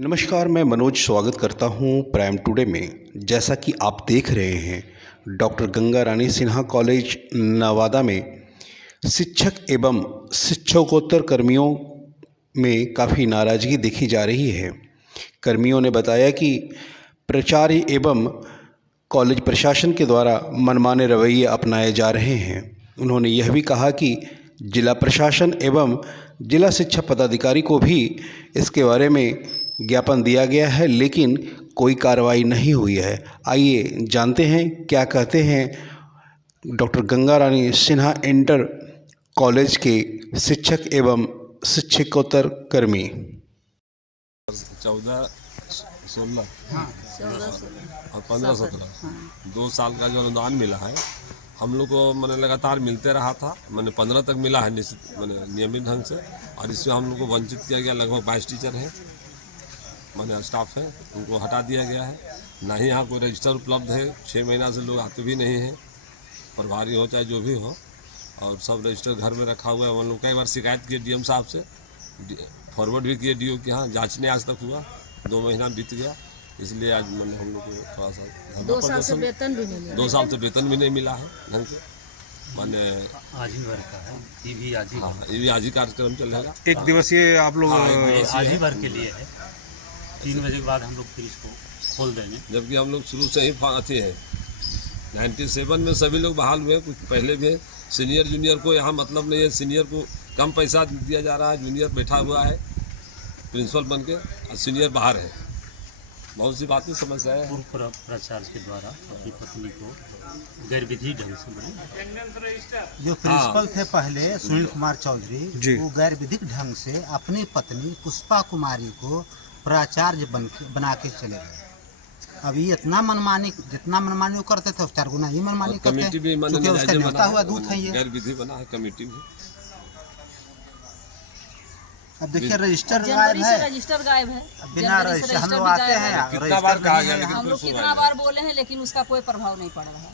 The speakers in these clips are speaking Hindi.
नमस्कार, मैं मनोज स्वागत करता हूं प्राइम टुडे में। जैसा कि आप देख रहे हैं, डॉक्टर गंगा रानी सिन्हा कॉलेज नवादा में शिक्षक एवं शिक्षकोत्तर कर्मियों में काफ़ी नाराज़गी देखी जा रही है। कर्मियों ने बताया कि प्राचार्य एवं कॉलेज प्रशासन के द्वारा मनमाने रवैये अपनाए जा रहे हैं। उन्होंने यह भी कहा कि जिला प्रशासन एवं जिला शिक्षा पदाधिकारी को भी इसके बारे में ज्ञापन दिया गया है, लेकिन कोई कार्रवाई नहीं हुई है। आइए जानते हैं क्या कहते हैं डॉक्टर गंगा रानी सिन्हा इंटर कॉलेज के शिक्षक एवं शिक्षकोत्तर कर्मी। 14, 16 और 15-17 2 साल का जो अनुदान मिला है हम लोग को मैंने लगातार मिलते रहा था। मैंने 15 तक मिला है नियमित ढंग से, और इसमें हम लोग को वंचित किया गया। लगभग 22 टीचर हैं, मैंने स्टाफ है, उनको हटा दिया गया है। ना ही यहाँ कोई रजिस्टर उपलब्ध है। 6 महीना से लोग आते भी नहीं हैं, प्रभारी हो चाहे जो भी हो, और सब रजिस्टर घर में रखा हुआ है। हम लोग कई बार शिकायत किए डीएम साहब से, फॉरवर्ड भी किए डीओ के यहाँ, जाँच नहीं आज तक हुआ। 2 महीना बीत गया, इसलिए आज मैंने हम लोग को थोड़ा सा 2 साल से वेतन भी नहीं मिला। 2 साल से वेतन भी नहीं मिला है ढंग से। मैंने आज ही भर का है, ये भी आज ही ये भी आज ही कार्यक्रम चलेगा। एक दिवसीय आप लोग आज ही भर के लिए है। 3 बजे के बाद हम लोग फिर इसको खोल देंगे। जबकि हम लोग शुरू से ही अथी है। 97 में सभी लोग बहाल हुए, कुछ पहले भी है। सीनियर जूनियर को यहाँ मतलब नहीं है, सीनियर को कम पैसा दिया जा रहा है। जूनियर बैठा हुआ है प्रिंसिपल बन के, और सीनियर बाहर है। बहुत सी बातें समस्या है। पूर्व प्राचार्य के द्वारा अपनी पत्नी को गैर विधि ढंग से जो प्रिंसिपल थे पहले सुनील कुमार जी। चौधरी, वो गैर विधिक ढंग से अपनी पत्नी पुष्पा कुमारी को प्राचार्य बना के चले गए। अभी इतना मनमानी, जितना मनमानी वो करते थे 4 गुना ही मनमानी करते कमेटी भी हैं, क्योंकि उसका न्योता हुआ दूत है ये। गैर विधि बना है कमेटी में। अब देखिए रजिस्टर गायब जनवरी से है, रजिस्टर गायब है। बिना जनवरी से रजिस्टर हम लोग भी आते गायब हैं, है। कितना बार कहा गया, रजिस्टर लेकिन हम लोग कितना बार बोले हैं, लेकिन उसका कोई प्रभाव नहीं पड़ रहा है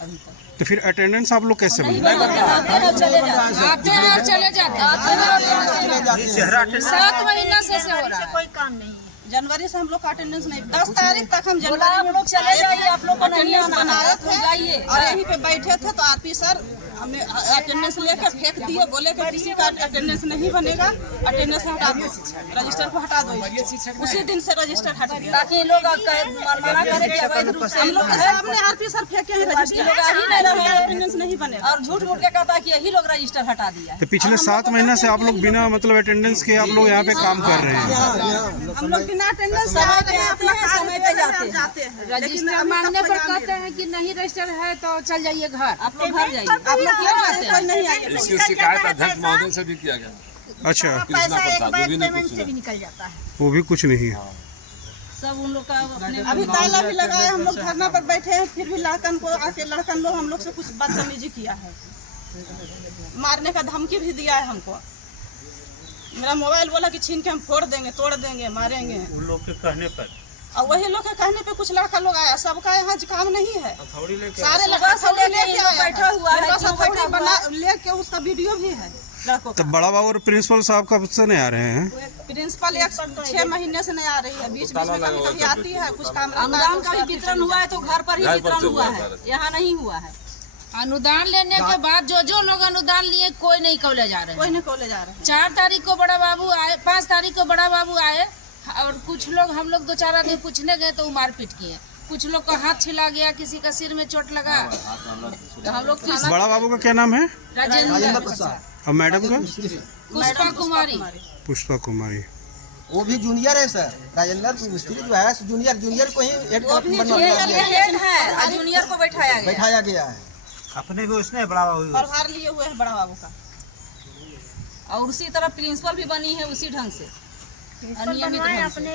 अभी तक। तो फिर अटेंडेंस आप लोग कैसे नहीं बनाए? बनाते, आते हैं और चले जाते हैं। आते हैं और चले जाते हैं। 7 महीना से हो रहा है, कोई काम नहीं। जनवरी से हम लोग का अटेंडेंस नहीं, 10 तारीख तक हम बोला जनवरी आप में लोग चले जाइए, आप लोग को नहीं अटेंडेंस आना बनाए है, थे जाइए। और यहीं पे बैठे थे तो आरपी सर हमें अटेंडेंस लेकर फेंक दिए, बोले कि किसी का अटेंडेंस नहीं बनेगा, अटेंडेंस हटा दो, रजिस्टर को हटा दो। उसी दिन से रजिस्टर हट गया, ताकि लोग मनमाना करे कि अवैध रूप से हम लोग के सामने आरपी सर फेंके हैं रजिस्टर, लोग आ ही नहीं रहे हैं। अटेंडेंस नहीं बनेगा। और झूठ मूठ के कहता है कि यही लोग रजिस्टर हटा दिया है। तो पिछले 7 महीना से आप लोग बिना मतलब अटेंडेंस के आप लोग यहाँ पे काम कर रहे हैं। हम लोग बिना अटेंडेंस समय पे आते हैं, समय पे जाते हैं। रजिस्टर मांगने पर कहते हैं कि नहीं रजिस्टर है तो चल जाइए घर। आप लोग घर जाइए। आप लोग क्यों आते हैं? नहीं आइए। इसकी शिकायत अध्यक्ष महोदय से भी किया गया। अच्छा, कृष्णा प्रसाद वो भी नहीं कुछ से भी निकल जाता है। वो भी कुछ नहीं है। सब उन लोग का अपने अभी ताला भी लगाया, हम लोग धरना पर बैठे हैं, फिर भी लड़कन को आके लड़कन लोग हम लोग से कुछ बदतमीजी किया है, मारने का धमकी भी दिया है हमको। मेरा मोबाइल बोला कि छीन के हम फोड़ देंगे, तोड़ देंगे, मारेंगे। उन लोग के कहने पर और वही लोग के कहने पे कुछ लड़का लोग आया। सबका यहाँ काम नहीं है, सारे सुबह लड़का से हथौड़ी लेके लेके आया बैठा हुआ है, मेरे पास क्यों बैठा हथौड़ी हुआ बना है? लेके उसका वीडियो भी है लड़कों तो का। बड़ा बाबू और प्रिंसिपल साहब कब से नहीं आ रहे हैं? प्रिंसिपल 6 महीने से नहीं आ रही है, बीच बीच में कभी कभी आती है, कुछ काम रहता है अनुदान तो का उसका भी वितरण हुआ है तो घर पर ही घर पर वितरण से हुआ हुआ है, है। यहाँ नहीं हुआ है। अनुदान लेने के बाद जो लोग अनुदान लिए कोई नहीं कॉलेज आ रहे कोई हैं। नहीं कॉलेज आ रहा है। 4 तारीख को बड़ा बाबू आए, 5 तारीख को बड़ा बाबू आए, और कुछ लोग हम लोग 2-4 आदमी पूछने गए तो वो मारपीट किए। कुछ लोग का हाथ छिला गया, किसी का सिर में चोट लगा। तो हम लोग बड़ा बाबू का क्या नाम है राजेंद्र प्रसाद, और मैडम का? पुष्पा कुमारी। पुष्पा कुमारी। वो भी जूनियर है सर। राजेंद्र मिस्त्री जो है जूनियर को ही हेड हेड है और जूनियर को बैठाया गया। बैठाया गया है। अपने भी उसने बड़ा प्रभार लिए हुए हैं बड़ा बाबू का। और उसी तरह प्रिंसिपल भी बनी है उसी ढंग से, अनियमित ढंग से।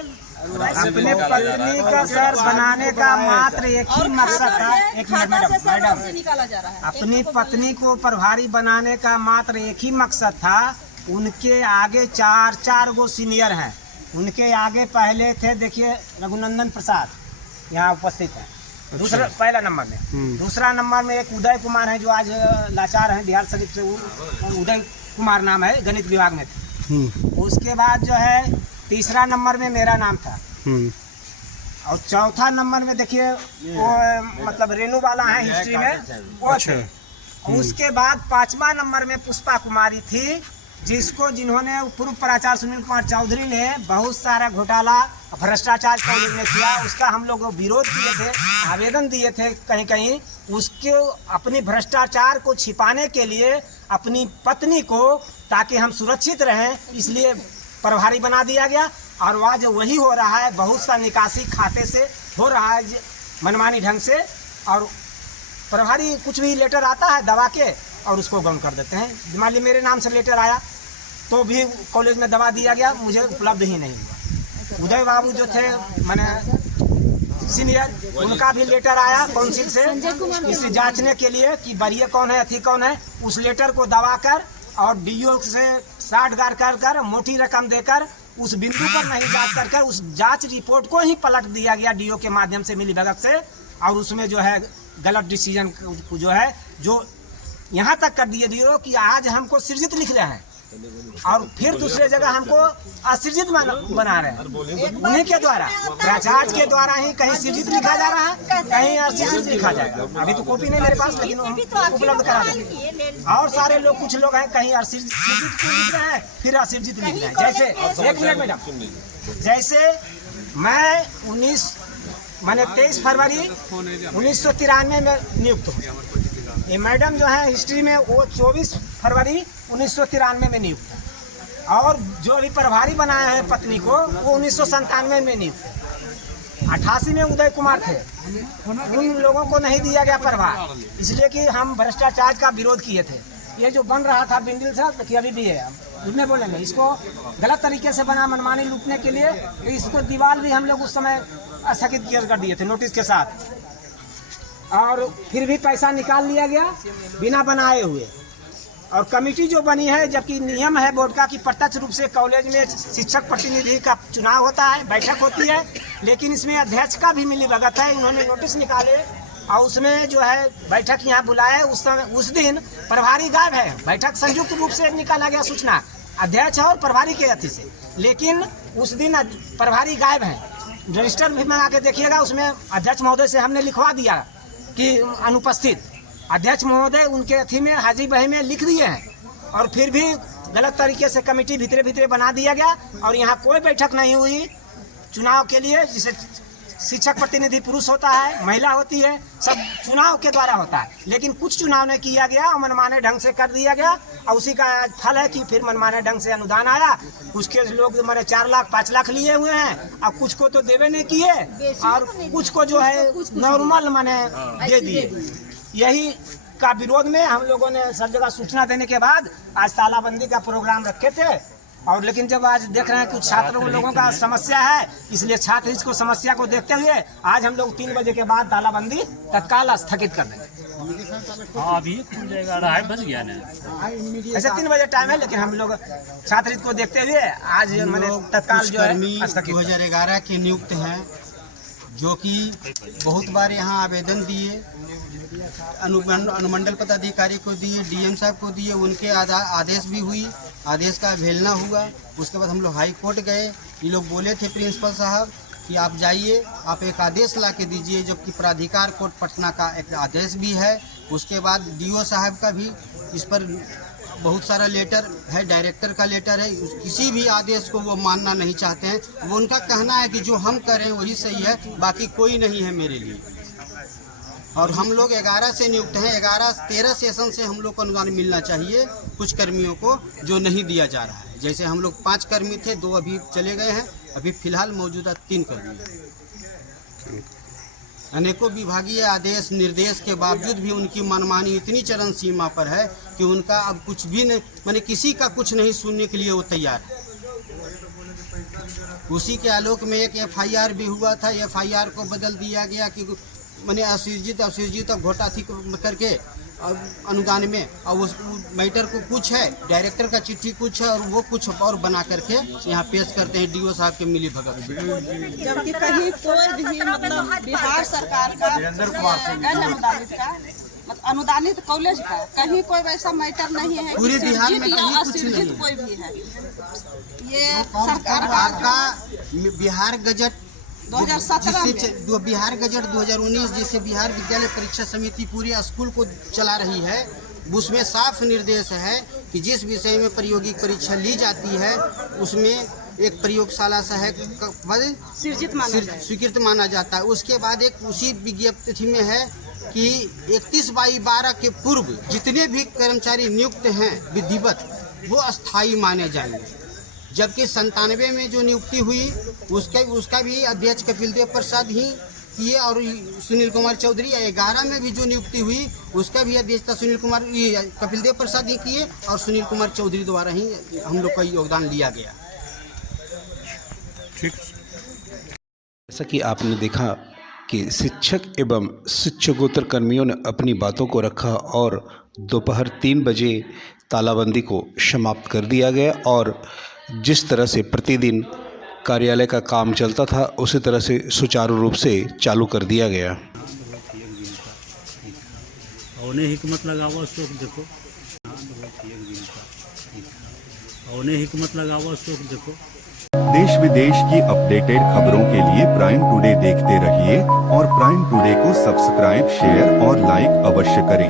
अपने पत्नी का सर बनाने का मात्र एक ही मकसद था। एक खाता से सब मैडम, से निकाला जा रहा है। अपनी पत्नी को प्रभारी बनाने का मात्र एक ही मकसद था। उनके आगे 4 गो सीनियर हैं। उनके आगे पहले थे, देखिए रघुनंदन प्रसाद यहाँ उपस्थित है दूसरा पहला नंबर में। दूसरा नंबर में एक उदय कुमार है जो आज लाचार हैं, बिहार शरीफ से। वो उदय कुमार नाम है, गणित विभाग में थे। उसके बाद जो है तीसरा नंबर में मेरा नाम था और चौथा नंबर में देखिए वो मतलब रेनू वाला है हिस्ट्री में वो थे। उसके बाद 5वां नंबर में पुष्पा कुमारी थी, जिन्होंने पूर्व प्राचार्य सुनील कुमार चौधरी ने बहुत सारा घोटाला भ्रष्टाचार कॉलेज में किया, उसका हम लोग विरोध किए थे, आवेदन दिए थे कहीं कहीं। उसके अपनी भ्रष्टाचार को छिपाने के लिए अपनी पत्नी को, ताकि हम सुरक्षित रहें, इसलिए प्रभारी बना दिया गया। और आज वही हो रहा है, बहुत सा निकासी खाते से हो रहा है मनमानी ढंग से। और प्रभारी कुछ भी लेटर आता है दवा के और उसको गौन कर देते हैं। मान ली मेरे नाम से लेटर आया तो भी कॉलेज में दवा दिया गया, मुझे उपलब्ध ही नहीं हुआ। उदय बाबू जो थे मैंने सीनियर, उनका भी लेटर आया काउंसिल से इसे जांचने के लिए कि बरिए कौन है अथी कौन है। उस लेटर को दबा कर और डीओ से साठगार कर मोटी रकम देकर उस बिंदु पर नहीं जांच कर उस जांच रिपोर्ट को ही पलट दिया गया डीओ के माध्यम से मिलीभगत से। और उसमें जो है गलत डिसीजन जो है जो यहाँ तक कर दिए डीओ कि आज हमको सृजित लिख रहे हैं और फिर दूसरे जगह हमको असृजित बना रहे हैं। उन्हीं के द्वारा, प्राचार्य के द्वारा ही कहीं सृजित लिखा जा रहा है, कहीं असृजित लिखा जाएगा। अभी तो कॉपी नहीं मेरे पास, लेकिन उपलब्ध करा देंगे। और सारे लोग, कुछ लोग हैं कहीं असृजित लिख रहे हैं, फिर असृजित लिख रहे हैं। जैसे 1 मिनट मैडम, जैसे मैं 23 फरवरी 1993 में नियुक्त हूँ। ये मैडम जो है हिस्ट्री में वो 24 फरवरी 1993 में नियुक्त है। और जो अभी प्रभारी बनाए हैं पत्नी को, वो 1997 में नियुक्त है। 88 में उदय कुमार थे, उन लोगों को नहीं दिया गया प्रभार, इसलिए कि हम भ्रष्टाचार का विरोध किए थे। ये जो बन रहा था बिंदिल साहब, देखिए अभी भी है, उसमें बोलेंगे इसको गलत तरीके से बना मनमानी लूटने के लिए। इसको दीवार भी हम लोग उस समय स्थगित कर दिए थे नोटिस के साथ, और फिर भी पैसा निकाल लिया गया बिना बनाए हुए। और कमेटी जो बनी है, जबकि नियम है बोर्ड का कि प्रत्यक्ष रूप से कॉलेज में शिक्षक प्रतिनिधि का चुनाव होता है, बैठक होती है, लेकिन इसमें अध्यक्ष का भी मिलीभगत है। उन्होंने नोटिस निकाले और उसमें जो है बैठक यहाँ बुलाए। उस दिन प्रभारी गायब है, बैठक संयुक्त रूप से निकाला गया सूचना अध्यक्ष और प्रभारी के अथी से, लेकिन उस दिन प्रभारी गायब है। रजिस्टर भी मंगा के देखिएगा, उसमें अध्यक्ष महोदय से हमने लिखवा दिया कि अनुपस्थित। अध्यक्ष महोदय उनके अथी में हाजिरी बही में लिख दिए हैं, और फिर भी गलत तरीके से कमेटी भीतरे भीतरे बना दिया गया। और यहाँ कोई बैठक नहीं हुई चुनाव के लिए, जिसे शिक्षक प्रतिनिधि पुरुष होता है, महिला होती है, सब चुनाव के द्वारा होता है। लेकिन कुछ चुनाव नहीं किया गया और मनमाने ढंग से कर दिया गया। और उसी का फल है कि फिर मनमाने ढंग से अनुदान आया। कुछ के लोग मैंने 4 लाख 5 लाख लिए हुए हैं, अब कुछ को तो देवे नहीं किए और कुछ को जो है नॉर्मल माने दे दिए। यही का विरोध में हम लोगों ने सब जगह सूचना देने के बाद आज तालाबंदी का प्रोग्राम रखे थे। और लेकिन जब आज देख रहे हैं कुछ छात्रों लोगों का समस्या है, इसलिए छात्र इसको समस्या को देखते हुए आज हम लोग 3 बजे के बाद तालाबंदी तत्काल स्थगित कर देंगे। हाँ, अभी खुल जाएगा, 2:30 बज गया ना। ऐसे 3 बजे टाइम है, लेकिन हम लोग छात्र हित को देखते हुए आज मैंने तत्काल जो है स्थगित। 2011 के नियुक्त हैं, जो कि बहुत बार यहाँ आवेदन दिए, अनुमंडल पदाधिकारी को दिए, डीएम साहब को दिए, उनके आदेश भी हुई, आदेश का अवहेलना हुआ। उसके बाद हम लोग हाई कोर्ट गए। ये लोग बोले थे प्रिंसिपल साहब कि आप जाइए, आप एक आदेश ला के दीजिए, जबकि प्राधिकार कोर्ट पटना का एक आदेश भी है। उसके बाद डीओ साहब का भी इस पर बहुत सारा लेटर है, डायरेक्टर का लेटर है। किसी भी आदेश को वो मानना नहीं चाहते हैं। वो उनका कहना है कि जो हम करें वही सही है, बाकी कोई नहीं है मेरे लिए। और हम लोग 11 से नियुक्त हैं, 13 सेशन से हम लोग को अनुदान मिलना चाहिए कुछ कर्मियों को, जो नहीं दिया जा रहा है। जैसे हम लोग 5 कर्मी थे, 2 अभी चले गए हैं, अभी फिलहाल मौजूदा 3 कर्मी हैं। अनेकों विभागीय आदेश निर्देश के बावजूद भी उनकी मनमानी इतनी चरम सीमा पर है कि उनका अब कुछ भी नहीं, माने किसी का कुछ नहीं सुनने के लिए वो तैयार है। उसी के आलोक में एक FIR भी हुआ था, FIR को बदल दिया गया कि मैंने असृजित घोटा थी करके अनुदान में, और उस मैटर को कुछ है, डायरेक्टर का चिट्ठी कुछ है और वो कुछ और बना करके यहाँ पेश करते हैं डीओ साहब के मिली भगत। जबकि कहीं कोई भी मतलब बिहार सरकार का अनुदानित का मतलब अनुदानित कॉलेज का कहीं कोई वैसा मैटर नहीं है पूरे कि बिहार में सिर्जित या कहीं कुछ असृजित नहीं है। कोई भी है। ये सरकार सरकार का का बिहार गजट 2017 जिससे में बिहार गजट 2019 जिससे बिहार विद्यालय परीक्षा समिति पूरे स्कूल को चला रही है, उसमें साफ निर्देश है कि जिस विषय में प्रायोगिक परीक्षा ली जाती है उसमें एक प्रयोगशाला सहायक पद सिर्जित माना जाए। स्वीकृत माना जाता है। उसके बाद एक उसी विज्ञप्ति में है कि 31/12 के पूर्व जितने भी कर्मचारी नियुक्त हैं विधिवत वो अस्थायी माने जाएंगे। जबकि 97 में जो नियुक्ति हुई उसका भी अध्यक्ष कपिल देव प्रसाद ही किए और सुनील कुमार चौधरी। 11 में भी जो नियुक्ति हुई उसका भी अध्यक्षता कपिल देव प्रसाद ही किए और सुनील कुमार चौधरी द्वारा ही हम लोग का योगदान लिया गया। ठीक। जैसा कि आपने देखा कि शिक्षक एवं शिक्षकोत्तर कर्मियों ने अपनी बातों को रखा और दोपहर 3 बजे तालाबंदी को समाप्त कर दिया गया और जिस तरह से प्रतिदिन कार्यालय का काम चलता था उसी तरह से सुचारू रूप से चालू कर दिया गया। औने हिकमत लगावा शोक देखो, औने हिकमत लगावा शोक देखो। देश विदेश की अपडेटेड खबरों के लिए प्राइम टुडे देखते रहिए और प्राइम टुडे को सब्सक्राइब, शेयर और लाइक अवश्य करें।